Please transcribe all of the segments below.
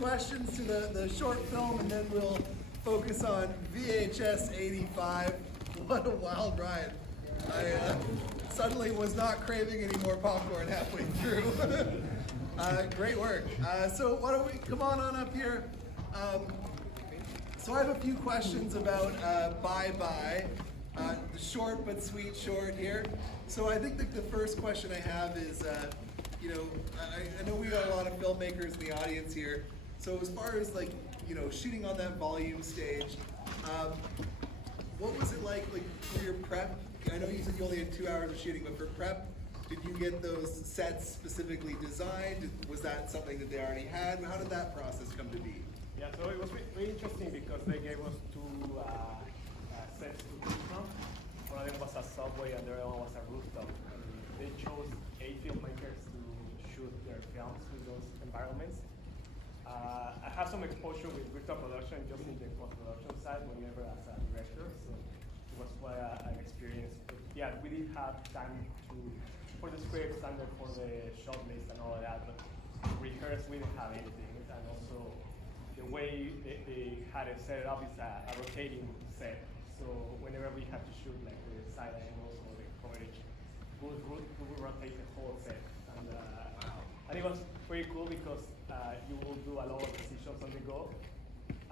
questions to the short film, and then we'll focus on VHS 85. What a wild ride. I suddenly was not craving any more popcorn halfway through. Great work. So why don't we come on up here. So I have a few questions about Bye Bye, the short but sweet short here. So I think that the first question I have is, I know we got a lot of filmmakers in the audience here. So as far as shooting on that volume stage, what was it like for your prep? I know you said you only had 2 hours of shooting, but for prep, did you get those sets specifically designed? Was that something that they already had? How did that process come to be? Yeah, so it was really interesting because they gave us two sets to choose from. One of them was a subway and the other one was a rooftop. And they chose 8 filmmakers to shoot their films with those environments. I have some exposure with virtual production just in the post-production side whenever as a director, so it was quite an experience. But yeah, we did have time for the scripts and for the shot list and all of that, but to rehearse we didn't have anything. And also the way they had it set up is a rotating set, so whenever we had to shoot like the side angles or the coverage, we would rotate the whole set. And it was pretty cool because you will do a lot of decisions on the go.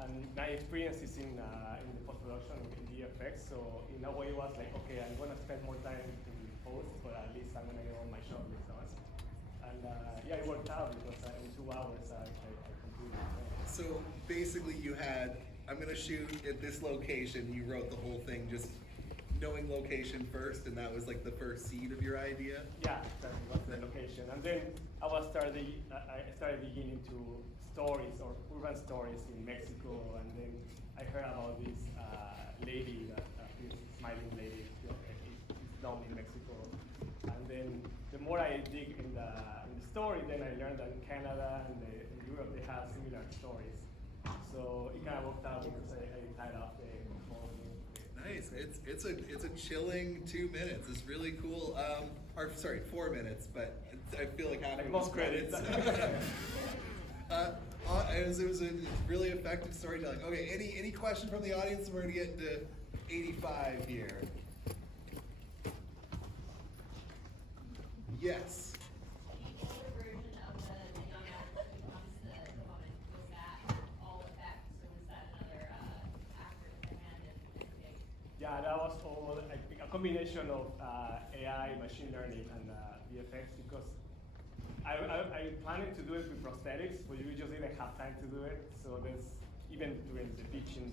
And my experience is in the post-production, in VFX, so in a way it was like, okay, I'm gonna spend more time in post, but at least I'm gonna get all my shot list done. And yeah, it worked out because in 2 hours I completed it. So basically you had, I'm gonna shoot at this location, you wrote the whole thing just knowing location first, and that was like the first seed of your idea? Yeah, that was the location. And then I started digging into stories or urban stories in Mexico, and then I heard about this lady, this smiling lady, she's known in Mexico. And then the more I dig in the story, then I learned that in Canada and in Europe they have similar stories. So it kind of worked out because I tied up the whole thing. Nice. It's a chilling 2 minutes. It's really cool. Or sorry, 4 minutes, but I feel like having those credits. It was a really effective storytelling. Okay, any question from the audience? We're gonna get into 85 here. Yes. The older version of the young actor who becomes the woman, was that all effects, or was that another actor with their hand in the gig? Yeah, that was all, I think, a combination of AI, machine learning, and VFX, because I planned to do it with prosthetics, but we just didn't have time to do it. So even during the pitching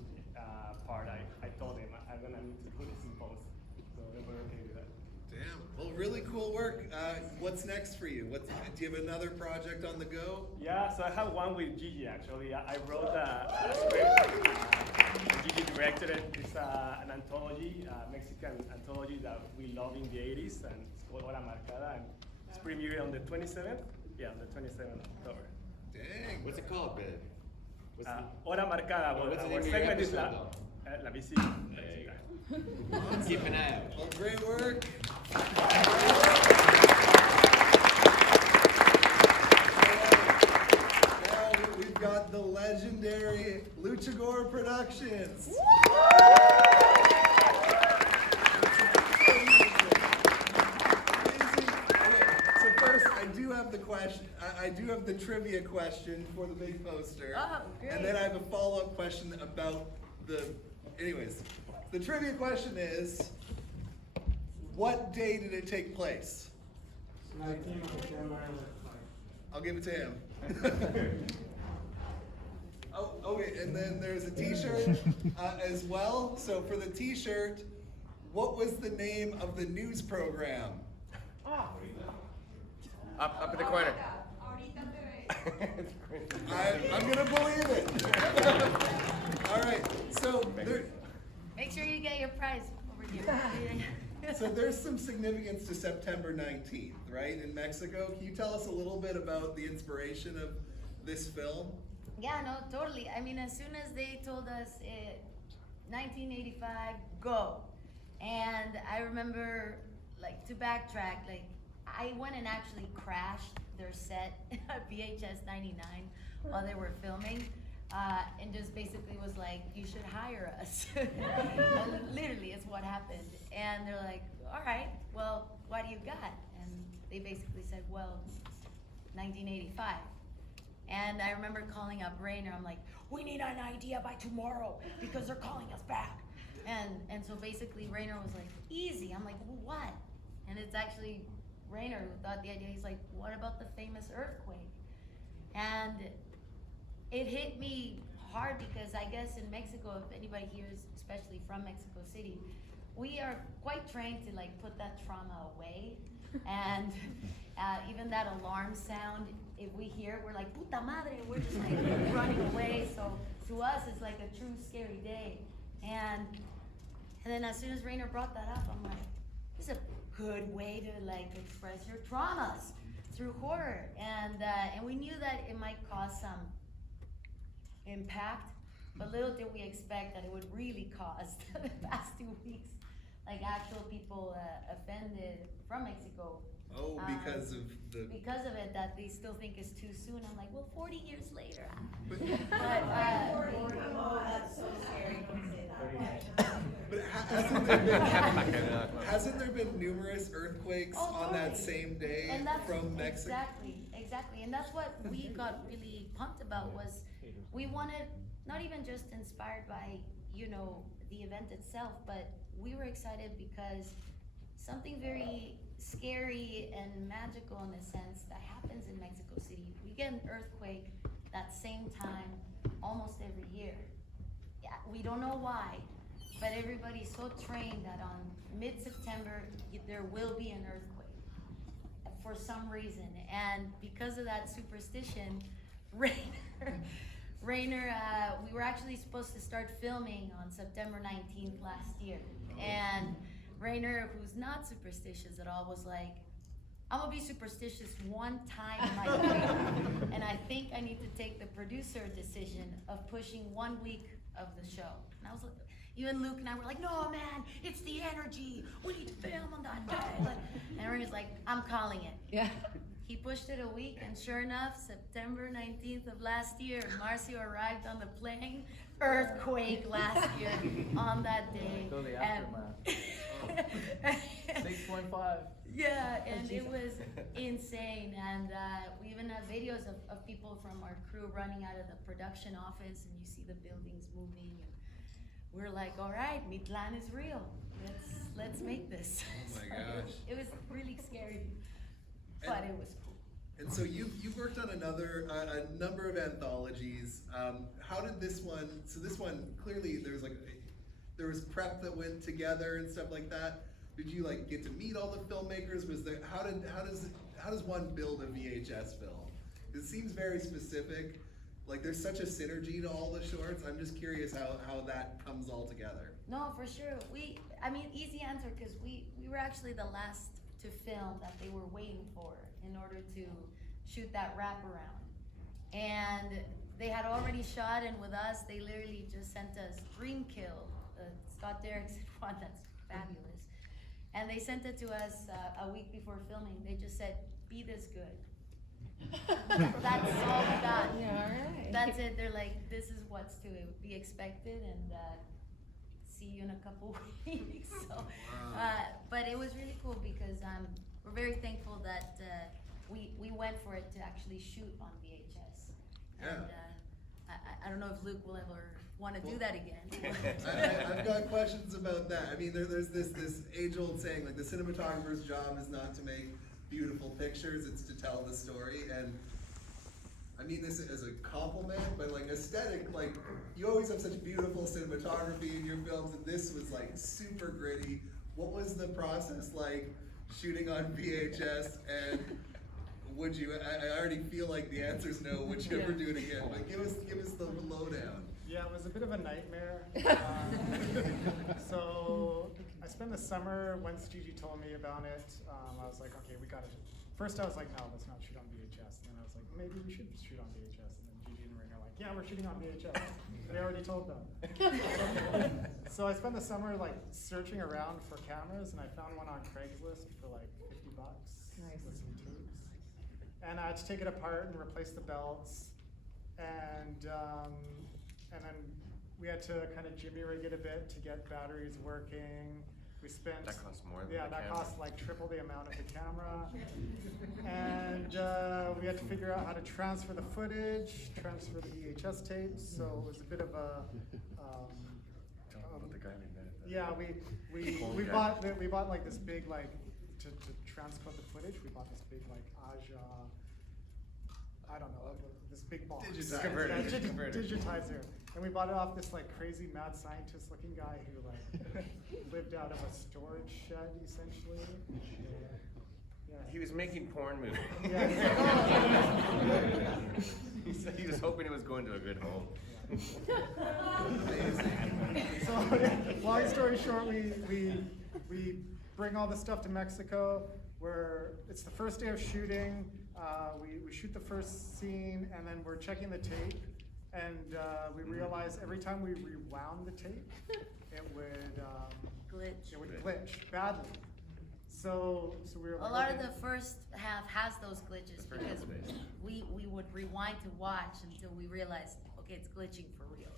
part, I told them I'm gonna need to do this in post. So they were okay with that. Damn. Well, really cool work. What's next for you? Do you have another project on the go? Yeah, so I have one with Gigi actually. I wrote a script. Gigi directed it. It's an anthology, Mexican anthology that we love in the 80s, and it's called Hora Marcada, and it's premiering on the 27th. Yeah, on the 27th of October. Dang. What's it called, babe? Hora Marcada. What's the name Our of your segment is episode, La Visita. There you go. Keep an eye out. Well, great work. Now we've got the legendary Luchagor Productions. I do have the trivia question for the big poster. Oh, great. And then I have a follow-up question about anyways. The trivia question is, what day did it take place? 19th of December. I'll give it to him. Oh, okay, and then there's a t-shirt as well. So for the t-shirt, what was the name of the news program? Up in the corner. I'm gonna believe it. All right, so Make sure you get your prize over here. so there's some significance to September 19th, right, in Mexico. Can you tell us a little bit about the inspiration of this film? Yeah, no, totally. I mean, as soon as they told us 1985, go. And I remember, to backtrack, I went and actually crashed their set at VHS 99 while they were filming, and just basically was like, you should hire us. Literally, it's what happened. And they're like, all right, well, what do you got? And they basically said, well, 1985. And I remember calling up Raynor. I'm like, we need an idea by tomorrow because they're calling us back. And so basically Raynor was like, easy. I'm like, well, what? And it's actually Raynor who thought the idea. He's like, what about the famous earthquake? And it hit me hard because I guess in Mexico, if anybody here is especially from Mexico City, we are quite trained to like put that trauma away. And even that alarm sound, if we hear, we're like, puta madre, we're just like running away. So to us, it's like a true scary day. And then as soon as Raynor brought that up, I'm like, this is a good way to like express your traumas through horror. And we knew that it might cause some impact, but little did we expect that it would really cause the past 2 weeks, like actual people offended from Mexico. Oh, because of the. Because of it, that they still think is too soon. I'm like, well, 40 years later. But, Oh, that's so scary. Don't say that. but hasn't there been numerous earthquakes on that same day And that's from Mexico? Exactly, and that's what we got really pumped about was we wanted, not even just inspired by, you know, the event itself, but we were excited because something very scary and magical in a sense that happens in Mexico City. We get an earthquake that same time almost every year. Yeah, we don't know why, but everybody's so trained that on mid-September there will be an earthquake for some reason. And because of that superstition, Raynor, we were actually supposed to start filming on September 19th last year. And Raynor, who's not superstitious at all, was like, I'm gonna be superstitious one time in my career. And I think I need to take the producer decision of pushing 1 week of the show. And I was like, even Luke and I were like, no man, it's the energy. We need to film on that day. And Raynor's like, I'm calling it. Yeah. He pushed it a week, and sure enough, September 19th of last year, Marcio arrived on the plane. Earthquake last year on that day. So the And- aftermath. 6.5. Yeah, and it was insane. And we even have videos of people from our crew running out of the production office, and you see the buildings moving. And we're like, all right, Mitlan is real. Let's make this. Oh my So gosh. It was really scary, but it was cool. And so you've worked on a number of anthologies. How did this one? So this one clearly there was prep that went together and stuff like that. Did you like get to meet all the filmmakers? Was there how does one build a VHS film? It seems very specific. Like there's such a synergy to all the shorts. I'm just curious how that comes all together. No, for sure. I mean, easy answer, because we were actually the last to film that they were waiting for in order to shoot that wraparound. And they had already shot, and with us, they literally just sent us Dream Kill, Scott Derrickson one that's fabulous. And they sent it to us a week before filming. They just said, be this good. That's all we got. Yeah, all right. That's it. They're like, this is what's to be expected, and see you in a couple weeks. So, but it was really cool because we're very thankful that we went for it to actually shoot on VHS. Yeah. And I don't know if Luke will ever want to do that again. I've got questions about that. I mean, there's this age-old saying, like the cinematographer's job is not to make beautiful pictures, it's to tell the story. And I mean this as a compliment, but like aesthetic, like you always have such beautiful cinematography in your films, and this was like super gritty. What was the process like shooting on VHS? And would you? I already feel like the answer's no. Would you ever do it again? But give us the lowdown. Yeah, it was a bit of a nightmare. So I spent the summer, once Gigi told me about it, I was like, okay, we gotta. First I was like, no, let's not shoot on VHS. And then I was like, maybe we should shoot on VHS. And then Gigi and Raynor are like, yeah, we're shooting on VHS. But I already told them. So I spent the summer like searching around for cameras, and I found one on Craigslist for like $50 Nice. with some tubes. And I had to take it apart and replace the belts. and then we had to kind of jimmy rig it a bit to get batteries working. We spent That costs more than yeah, the that camera. cost like triple the amount of the camera, and we had to figure out how to transfer the footage, transfer the VHS tapes. So it was a bit of a The guy we met at the- yeah, we bought like this big like to transcode the footage. We bought this big like Aja, I don't know, this big box. Digitizer. Converter, Yeah, converter. digitizer. And we bought it off this like crazy mad scientist looking guy who like lived out of a storage shed essentially. Yeah. He was making porn movies. Yeah, he's like, oh. He said he was hoping it was going to a good home. So, long story short, we bring all this stuff to Mexico. It's the first day of shooting. We shoot the first scene, and then we're checking the tape, and we realized every time we rewound the tape, it would glitch badly. So we were A like, lot okay. of the first half has those glitches The first because couple days. we would rewind to watch until we realized, okay, it's glitching for real.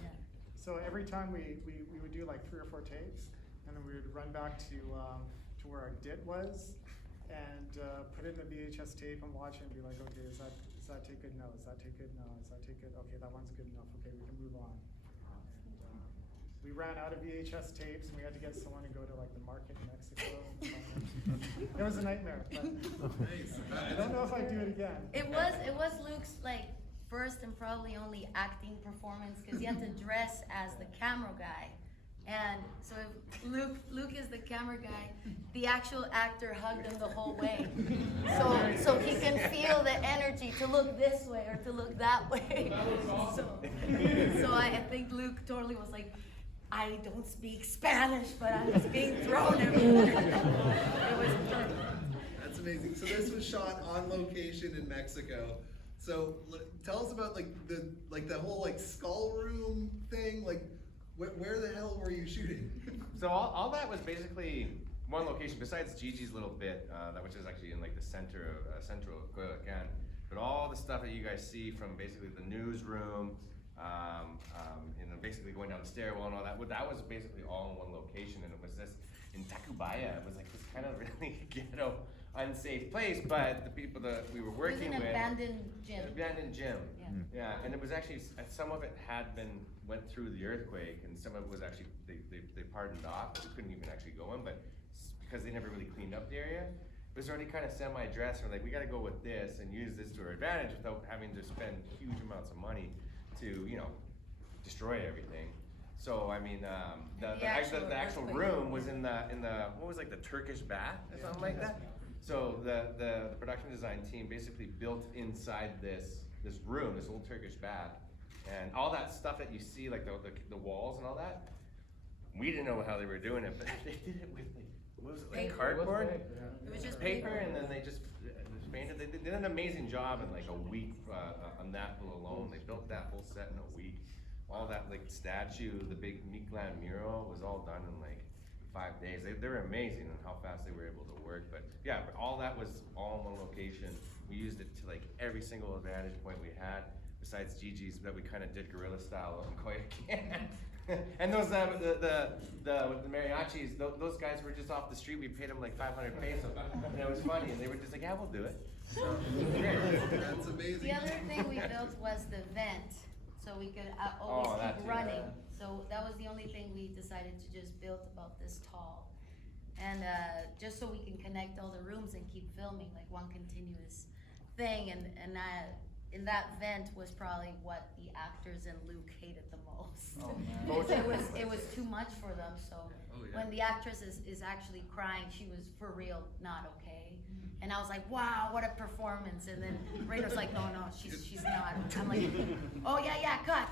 Yeah. So every time we would do like 3 or 4 takes, and then we would run back to where our DIT was, and put in the VHS tape and watch it and be like, okay, is that take good? No. Is that take good? No. Is that take good? Okay, that one's good enough. Okay, we can move on. And, we ran out of VHS tapes, and we had to get someone to go to like the market in Mexico. It was a nightmare, but Nice. I don't know if I'd do it again. It was Luke's like first and probably only acting performance because he had to dress as the camera guy. And so if Luke is the camera guy, the actual actor hugged him the whole way. So he can feel the energy to look this way or to look that way. So I think Luke totally was like, I don't speak Spanish, but I'm just being thrown everywhere. It was perfect. That's amazing. So this was shot on location in Mexico. So tell us about like the whole like skull room thing. Like where the hell were you shooting? So all that was basically one location besides Gigi's little bit, that which is actually in like the center of central Coyoacán. But all the stuff that you guys see from basically the newsroom, basically going down the stairwell and all that was basically all in one location, and it was this in Tacubaya. It was like this kind of really ghetto, unsafe place, but the people that we were working It was an with. abandoned gym. Abandoned gym. Yeah. Yeah, and it was actually, some of it went through the earthquake, and some of it was actually, they pardoned off, but we couldn't even actually go in, but because they never really cleaned up the area, it was already kind of semi-dressed, and we're like, we gotta go with this and use this to our advantage without having to spend huge amounts of money to, destroy everything. So, I mean, the actual room was in the, what was like the Turkish bath or something like that? So the production design team basically built inside this room, this old Turkish bath, and all that stuff that you see, like the walls and all that, we didn't know how they were doing it, but they did it with like, what was it, like Paper. cardboard? It was just Paper, and then they just painted. They did an amazing job in like a week on that alone. They built that whole set in a week. All that like statue, the big Mictlan mural was all done in like 5 days. They were amazing on how fast they were able to work. But yeah, but all that was all in one location. We used it to like every single advantage point we had, besides Gigi's that we kind of did guerrilla style on Coyoacán. And those the mariachis, those guys were just off the street. We paid them like 500 pesos, and it was funny. And they were just like, "Yeah, we'll do it." So it was great. That's amazing. The other thing we built was the vent, so we could always Oh, that keep too, running. yeah. So that was the only thing we decided to just build about this tall. And just so we can connect all the rooms and keep filming like one continuous thing. And in that vent was probably what the actors and Luke hated the most. Oh, Because it was too much for them, so Oh, yeah. when the actress is actually crying, she was for real not okay. And I was like, wow, what a performance. And then Raynor's like, no, she's not. I'm like, oh yeah, cut.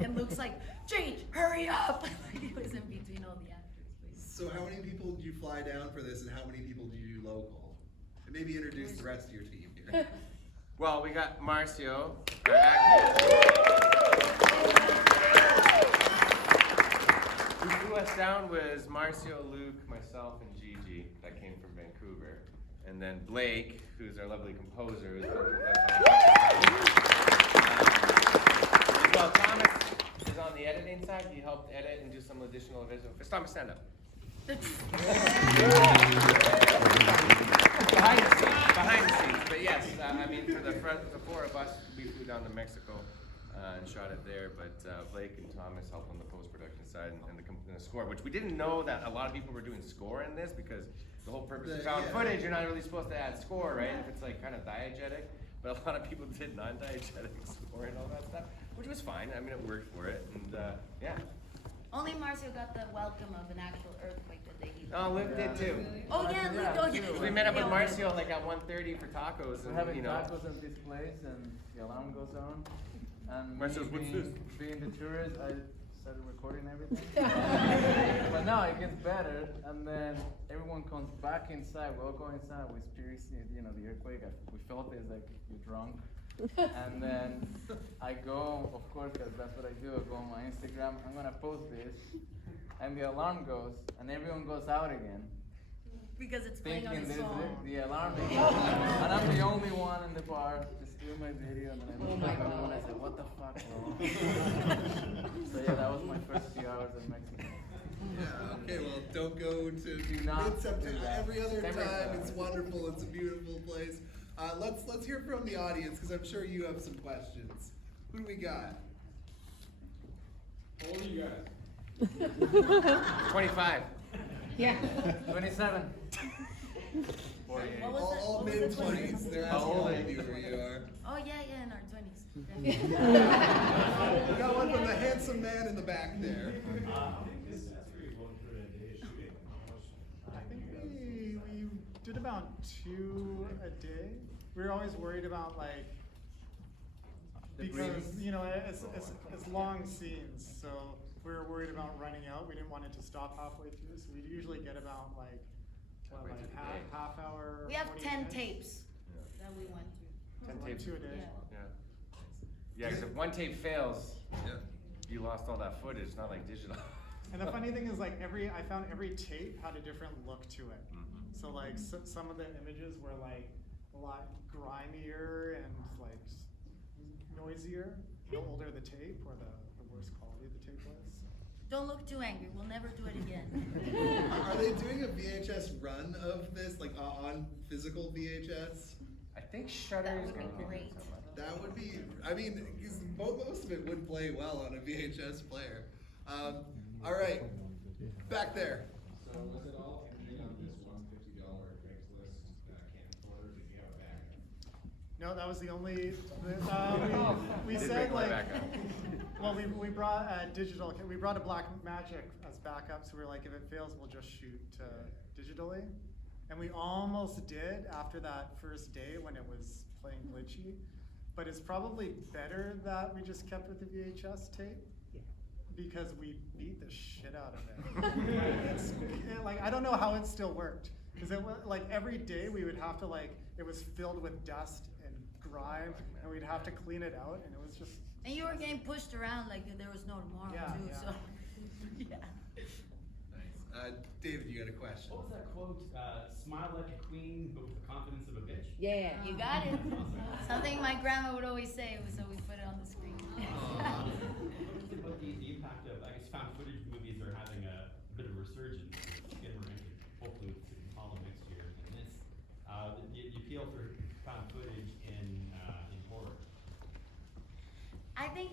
And Luke's like, change, hurry up. He was in between all the actors. So how many people did you fly down for this, and how many people did you do local? And maybe introduce the rest of your team here. Well, we got Marcio, our actor. Who flew us down was Marcio, Luke, myself, and Gigi that came from Vancouver. And then Blake, who's our lovely composer, who's well, Thomas is on the editing side. He helped edit and do some additional visual. Thomas, stand up. Behind the scenes. But yes, I mean, for the four of us, we flew down to Mexico and shot it there. But Blake and Thomas helped on the post-production side and the score, which we didn't know that a lot of people were doing score in this, because the whole purpose of found footage, you're not really supposed to add score, right? If it's like kind of diegetic. But a lot of people did non-diegetic score and all that stuff, which was fine. I mean, it worked for it, and yeah. Only Marcio got the welcome of an actual earthquake that day. Oh, Luke did too. Oh yeah, Luke. Oh, yeah. We met up with Marcio like at 1:30 for tacos, We're and having you know. tacos at this place, and the alarm goes on. And Marcio's, "What's this?" being the tourist, I started recording everything. But now it gets better, and then everyone comes back inside. We all go inside. We experience, the earthquake. We felt it, like you're drunk. And then I go, of course, because that's what I do. I go on my Instagram. I'm gonna post this, and the alarm goes, and everyone goes out again, Because it's playing on thinking his this phone. the alarm is going, and I'm the only one in the bar just doing my video, and then I look at everyone and I say, "What the fuck, bro?" So yeah, that was my first few hours in Mexico. Yeah, okay, well, don't go to not mid-September. do that. Every other September time, time. it's wonderful, it's a beautiful place. Let's hear from the audience, because I'm sure you have some questions. Who do we got? How old are you guys? 25. Yeah. 27. What was All that? What was the mid-20s. They're How asking old how are old you? you are. Oh yeah, in our 20s. We got one from the handsome man in the back there. I think we did about 2 a day. We were always worried about The because breathing. it's long scenes, so we were worried about running out. We didn't want it to stop halfway through, so we'd usually get about Halfway through the day. half hour. We have 40 10 minutes. tapes that we went through. 10 So tapes. 2 a day. Yeah. Yeah, because if one tape fails, Yeah. you lost all that footage. It's not like digital. And the funny thing is, I found every tape had a different look to it. So some of the images were a lot grimier and noisier. The older the tape, or the worse quality the tape was. Don't look too angry. We'll never do it again. Are they doing a VHS run of this, on physical VHS? I think Shudder That is would be going to great. That would be, I mean, 'cause most of it would play well on a VHS player. All right, back there. So was it all hinging on this $150 Craigslist camcorder? Did you have a backup? No, that was the only. We Did said bring one back up. well, we brought a digital. We brought a Black Magic as backup, so we were like, if it fails, we'll just shoot digitally. And we almost did after that first day when it was playing glitchy. But it's probably better that we just kept with the VHS tape, because we beat the shit out of it. I don't know how it still worked, because it was every day we would have to it was filled with dust and grime, and we'd have to clean it out, and it was just. And you were getting pushed around like there was no tomorrow Yeah, too. yeah. So yeah. Nice. David, you got a question? What was that quote? Smile like a queen, but with the confidence of a bitch. Yeah. You got it. Something my grandma would always say, so we put it on the screen. What is it about the impact of, I guess, found footage movies are having a bit of a resurgence, getting rented, hopefully with City Column next year. And this, the appeal for found footage in horror. I think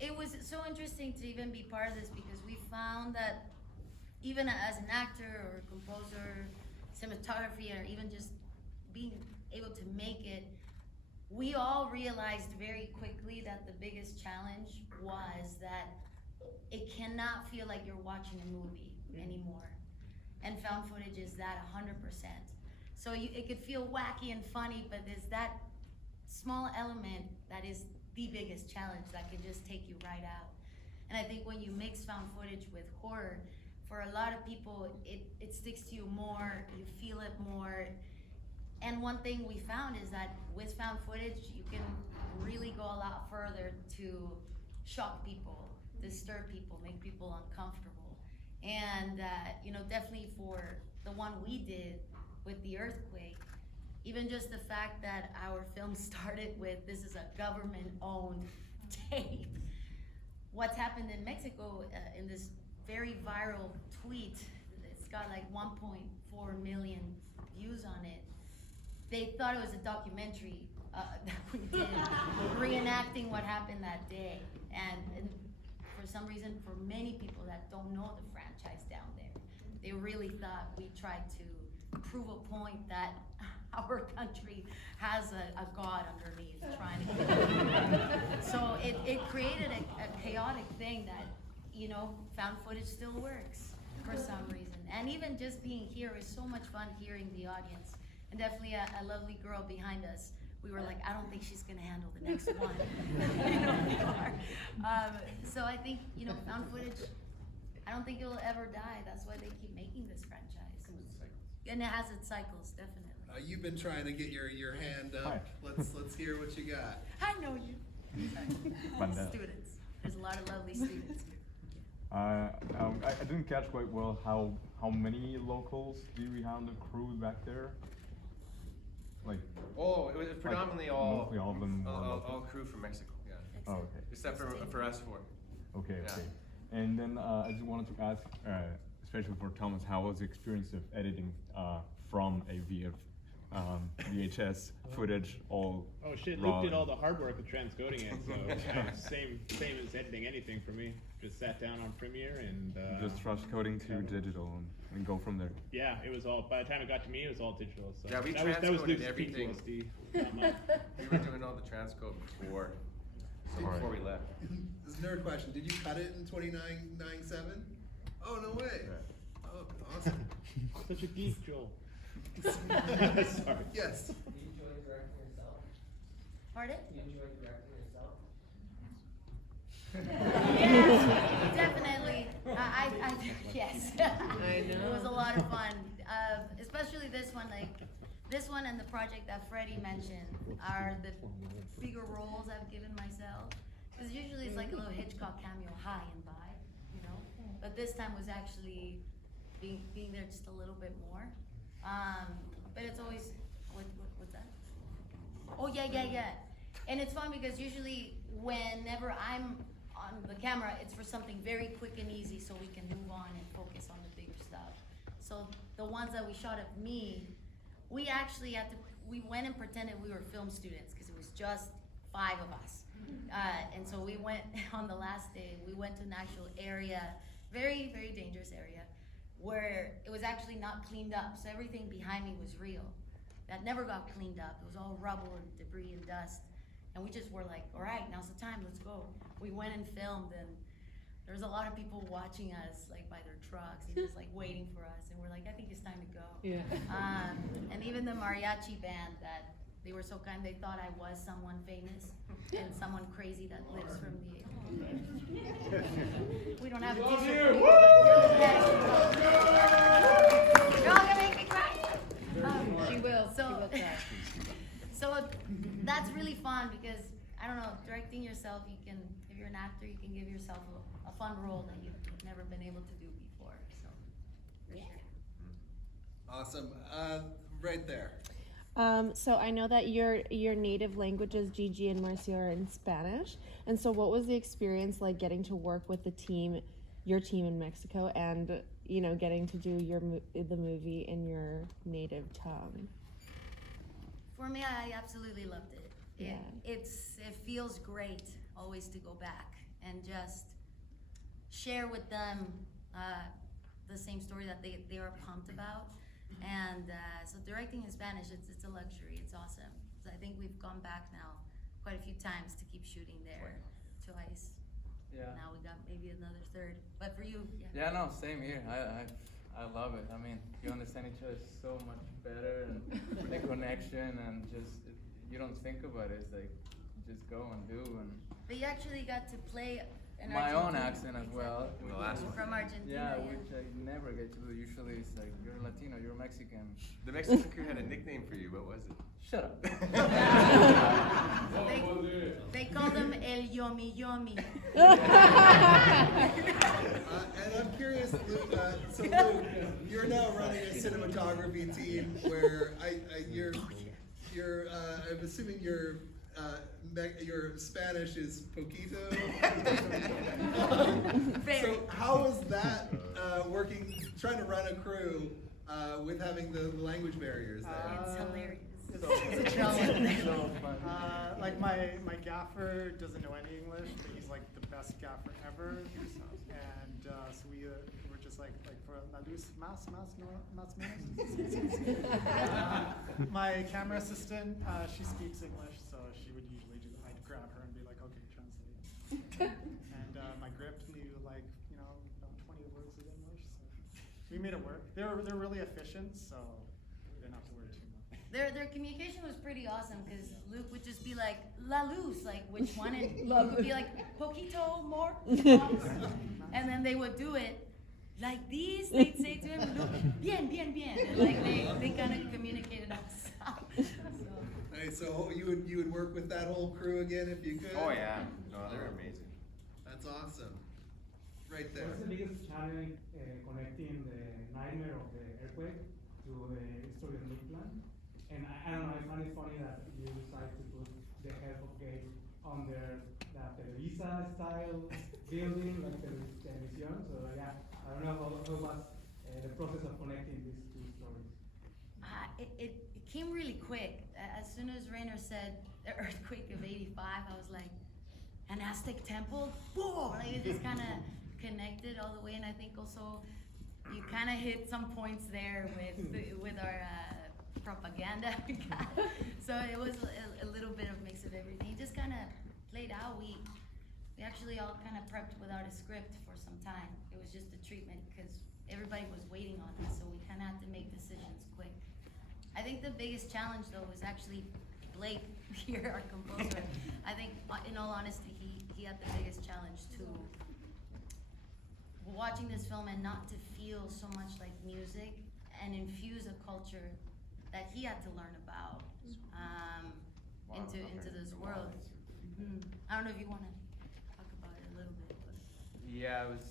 it was so interesting to even be part of this, because we found that even as an actor or composer, cinematography, or even just being able to make it, we all realized very quickly that the biggest challenge was that it cannot feel like you're watching a movie anymore. And found footage is that 100%. So it could feel wacky and funny, but there's that small element that is the biggest challenge that can just take you right out. And I think when you mix found footage with horror, for a lot of people, it sticks to you more, you feel it more. And one thing we found is that with found footage, you can really go a lot further to shock people, disturb people, make people uncomfortable. And definitely for the one we did, with the earthquake. Even just the fact that our film started with, this is a government-owned tape. What's happened in Mexico in this very viral tweet, it's got like 1.4 million views on it. They thought it was a documentary that we did, reenacting what happened that day. And for some reason, for many people that don't know the franchise down there, they really thought we tried to prove a point that our country has a god underneath trying to kill us. So it created a chaotic thing that, you know, found footage still works for some reason. And even just being here is so much fun, hearing the audience. And definitely a lovely girl behind us. We were like, I don't think she's gonna handle the next one. You know, we are. So I think, you know, found footage, I don't think it will ever die. That's why they keep making this franchise. And it has its cycles, definitely. You've been trying to get your hand up. Let's hear what you got. I know you. Students. There's a lot of lovely students here. I didn't catch quite well how many locals do we have in the crew back there? Like. Oh, it was predominantly like, all. mostly all of them. All crew from Mexico. Yeah. Oh, okay. Except for us four. Okay. Yeah. Okay. And then I just wanted to ask, especially for Thomas, how was the experience of editing from a VHS footage all Oh shit, raw Luke did and- all the hard work of transcoding it, so same as editing anything for me. Just sat down on Premiere and just transcoding to digital and go from there. yeah, it was all, by the time it got to me, it was all digital. So Yeah, we that was transcoded Luke's everything. PTSD, not mine. We were doing all the transcode before we left. This is a nerd question. Did you cut it in 29.97? Oh, no way. Yeah. Oh, awesome. Such a geek, Joel. Sorry. Yes. Do you enjoy directing yourself? Pardon? Do you enjoy directing yourself? Yes, definitely. Yes. I know. It was a lot of fun, especially this one. Like this one and the project that Freddy mentioned are the bigger roles I've given myself. Because usually it's like a little Hitchcock cameo, hi and bye, you know. But this time was actually being there just a little bit more. But it's always what's that? Oh yeah. And it's fun because usually whenever I'm on the camera, it's for something very quick and easy so we can move on and focus on the bigger stuff. So the ones that we shot of me, we actually we went and pretended we were film students because it was just 5 of us. And so we went on the last day, we went to an actual area, very, very dangerous area, where it was actually not cleaned up. So everything behind me was real. That never got cleaned up. It was all rubble and debris and dust. And we just were like, all right, now's the time, let's go. We went and filmed, and there was a lot of people watching us, like by their trucks and just like waiting for us. And we're like, I think it's time to go. Yeah. And even the mariachi band, that they were so kind, they thought I was someone famous and someone crazy that lives from the. We don't have a t-shirt for you, but you're all gonna make me cry. She will. So, She will try. so that's really fun because I don't know, directing yourself, you can, if you're an actor, you can give yourself a fun role that you've never been able to do before. So, for sure. Awesome. Right there. So I know that your native languages, Gigi and Marcio, are in Spanish. And so what was the experience like getting to work with your team in Mexico and, you know, getting to do the movie in your native tongue? For me, I absolutely loved it. Yeah. It feels great always to go back and just share with them the same story that they are pumped about. And so directing in Spanish, it's a luxury. It's awesome. So I think we've gone back now quite a few times to keep shooting there. Twice. Yeah. Now we got maybe another third. But for you, Yeah, no, same here. I love it. I mean, you understand each other so much better, and the connection, and just you don't think about it. It's like just go and do. And But you actually got to play an my own Argentine accent as well. In the last one. from Argentina. Yeah, which I never get to do. Usually it's like, you're Latino, you're Mexican. The Mexican crew had a nickname for you. What was it? Shut up. They called him El yummy, yummy. And I'm curious, Luke, so Luke, you're now running a cinematography team where I'm assuming your Spanish is poquito. So how is that working, trying to run a crew with having the language barriers there? It's hilarious. It's a challenge. Like my gaffer doesn't know any English, but he's like the best gaffer ever. And so we're just like for la luz más menos. My camera assistant, she speaks English, so she would usually do. I'd grab her and be like, okay, translate. And my grip knew like about 20 words of English, so we made it work. They're really efficient, so we didn't have to worry too much. Their communication was pretty awesome because Luke would just be like, La Luz, like which one? And he would be like, poquito more. And then they would do it like these. They'd say to him, Luke, bien, bien, bien. And like they kind of communicated outside. So. Nice. So you would work with that whole crew again if you could? Oh yeah, no, they're amazing. That's awesome. Right there. What's the biggest challenge connecting the nightmare of the earthquake to the history of Luke Bramley? And I don't know, I find it funny that you decide to put the head of gate under the Televisa style building, like Televisión. So yeah, I don't know how was the process of connecting these two stories. It came really quick. As soon as Raynor said the earthquake of '85, I was like, an Aztec temple? Whoa! Like it just kind of connected all the way, and I think also you kind of hit some points there with our propaganda. So it was a little bit of mix of everything. It just kind of played out. We actually all kind of prepped without a script for some time. It was just a treatment because everybody was waiting on us, so we kind of had to make decisions quick. I think the biggest challenge though was actually Blake here, our composer. I think in all honesty, he had the biggest challenge to watching this film and not to feel so much like music and infuse a culture that he had to learn about into this world. I don't know if you want to talk about it a little bit. But. Yeah, it was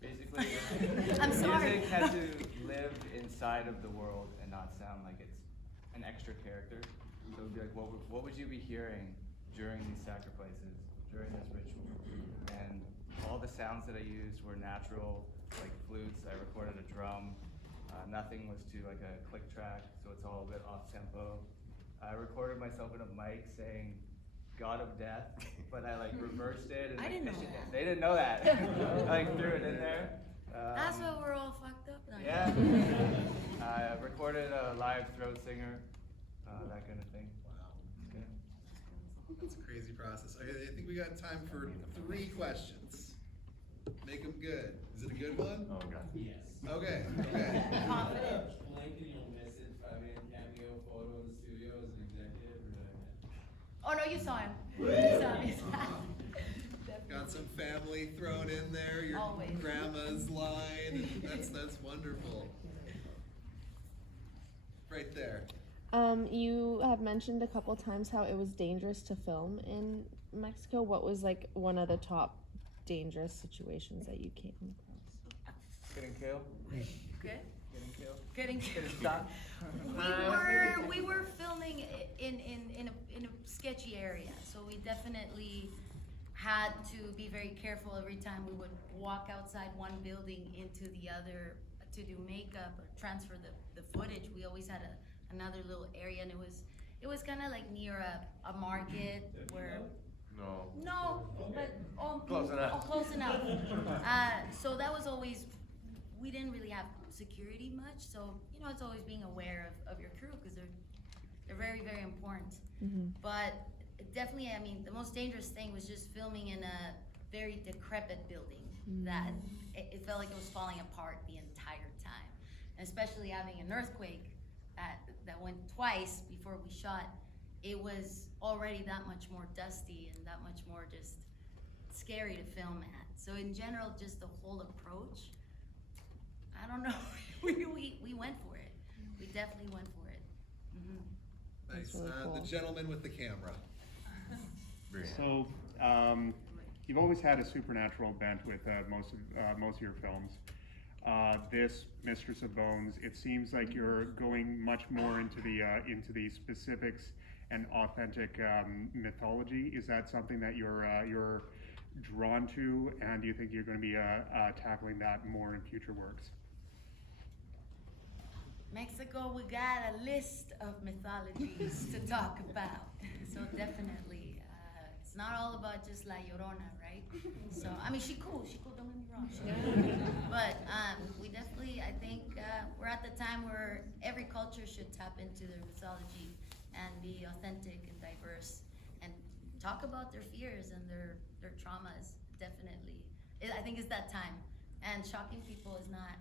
basically I'm sorry. music had to live inside of the world and not sound like it's an extra character. So it would be like, what would you be hearing during these sacrifices, during this ritual? And all the sounds that I used were natural, like flutes. I recorded a drum. Nothing was to like a click track, so it's all a bit off tempo. I recorded myself in a mic saying "God of Death," but I like reversed it. And I didn't know that. They didn't know that. I like threw it in there. That's why we're all fucked up. Yeah. I recorded a live throat singer, that kind of thing. Wow. Yeah. That's a crazy process. I think we got time for 3 questions. Make them good. Is it a good one? Oh god. Yes. Okay. Confident. Blank and you'll miss it. I mean, cameo photo in the studio as an executive or Oh no, you saw him. You saw him. Got some family thrown in there. Your Always. grandma's line. That's wonderful. Right there. You have mentioned a couple times how it was dangerous to film in Mexico. What was like one of the top dangerous situations that you came across? Getting killed. Good. Getting killed. Getting shot. we were filming in a sketchy area, so we definitely had to be very careful every time we would walk outside one building into the other to do makeup or transfer the footage. We always had another little area, and it was kind of like near a market where. No, but Close enough. Close enough. So that was always, we didn't really have security much, so it's always being aware of your crew because they're very, very important. But definitely, I mean, the most dangerous thing was just filming in a very decrepit building that it felt like it was falling apart the entire time. And especially having an earthquake that went twice before we shot, it was already that much more dusty and that much more just scary to film at. So in general, just the whole approach, I don't know, we went for it. We definitely went for it. Nice. really cool. The gentleman with the camera. So, you've always had a supernatural bent with most of your films. This Mistress of Bones, it seems like you're going much more into the specifics and authentic mythology. Is that something that you're drawn to, and do you think you're going to be tackling that more in future works? Mexico, we got a list of mythologies to talk about. So definitely, it's not all about just La Llorona, right? So, I mean, she cool, don't get me wrong. She cool. But we definitely, I think we're at the time where every culture should tap into their mythology and be authentic and diverse and talk about their fears and their traumas, definitely. I think it's that time. And shocking people is not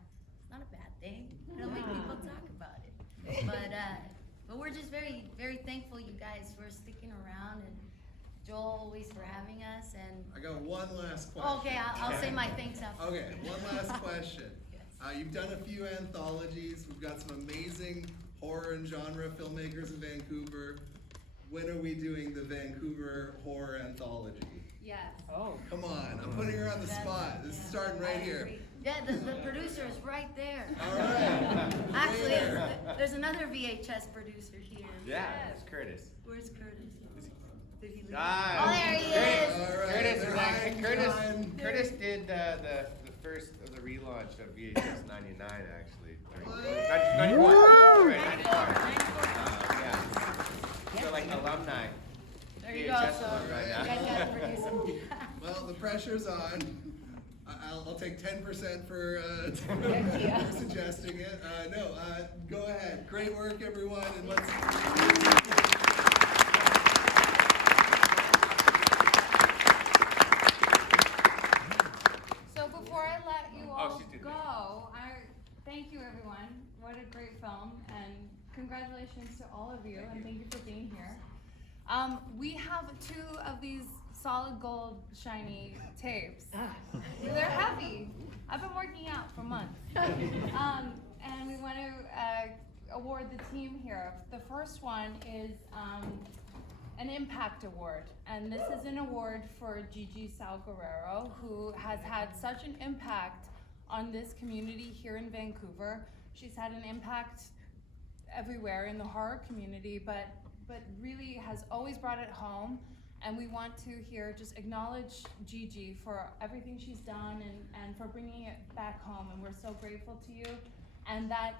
a bad thing. It'll make people talk about it. But we're just very, very thankful, you guys, for sticking around, and Joel always for having us. And I got one last question. okay, I'll say my thanks after. Okay, one last question. You've done a few anthologies. We've got some amazing horror and genre filmmakers in Vancouver. When are we doing the Vancouver Horror Anthology? Yes. Oh. Come on, I'm putting her on the spot. This is starting right here. Yeah, the producer is right there. All right. Actually, there's another VHS producer here. Yeah, it's Curtis. Where's Curtis? Did he leave? Ah, Oh, there he is. All right, Curtis they're was actually hiding. Curtis did the first of the relaunch of VHS 99 actually. 94. Right, 94. Yeah. So like alumni. There you go. VHS So alumni you now. guys got to produce them. Well, the pressure's on. I'll take 10% for suggesting it. Go ahead. Great work, everyone, and let's. So before I let you all she did go, thank you everyone. What a great film, and congratulations to all of you, and thank you for being here. We have 2 of these solid gold shiny tapes. They're heavy. I've been working out for months. And we want to award the team here. The first one is an Impact Award, and this is an award for Gigi Saul Guerrero, who has had such an impact on this community here in Vancouver. She's had an impact everywhere in the horror community, but really has always brought it home. And we want to here just acknowledge Gigi for everything she's done and for bringing it back home. And we're so grateful to you. And that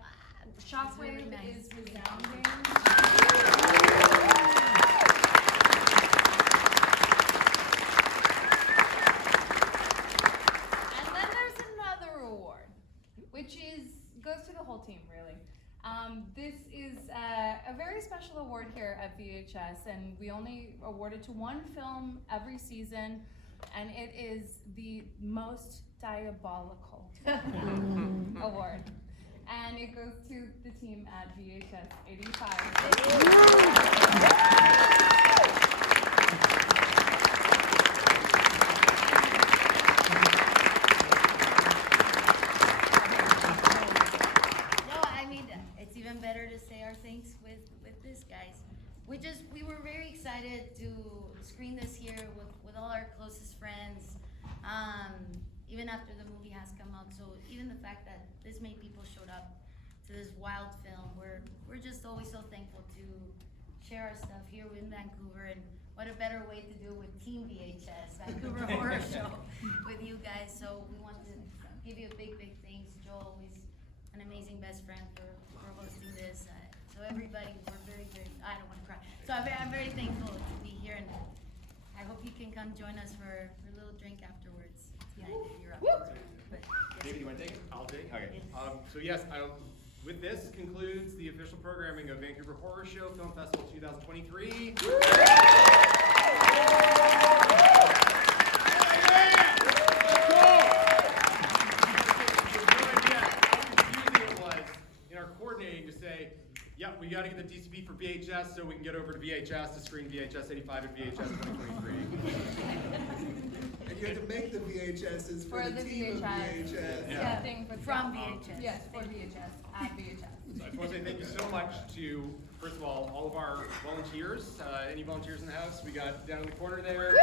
shockwave really nice. is resounding. And then there's another award, which goes to the whole team, really. This is a very special award here at VHS, and we only award it to one film every season, and it is the most diabolical award. And it goes to the team at VHS 85. Better to say our thanks with this, guys. We were very excited to screen this here with all our closest friends, even after the movie has come out. So even the fact that this many people showed up to this wild film, we're just always so thankful to share our stuff here in Vancouver, and what a better way to do it with Team VHS, Vancouver Horror Show, with you guys. So we want to give you a big thanks. Joel, always an amazing best friend for hosting this. So everybody, we're very, I don't want to cry. So I'm very thankful to be here, and I hope you can come join us for a little drink afterwards tonight if you're up for it. But, yes. David, you want to take it? I'll take it. Okay. Yes. So yes, with this concludes the official programming of Vancouver Horror Show Film Festival 2023. Coordinating to say, yep, we got to get the DCP for VHS so we can get over to VHS to screen VHS 85 and VHS 2023. And you have to make the VHSs for the team of VHS. Yeah. Thing for From the- VHS. Yes, for VHS, at VHS. So I just want to say thank you so much to, first of all of our volunteers. Any volunteers in the house? We got down in the corner there.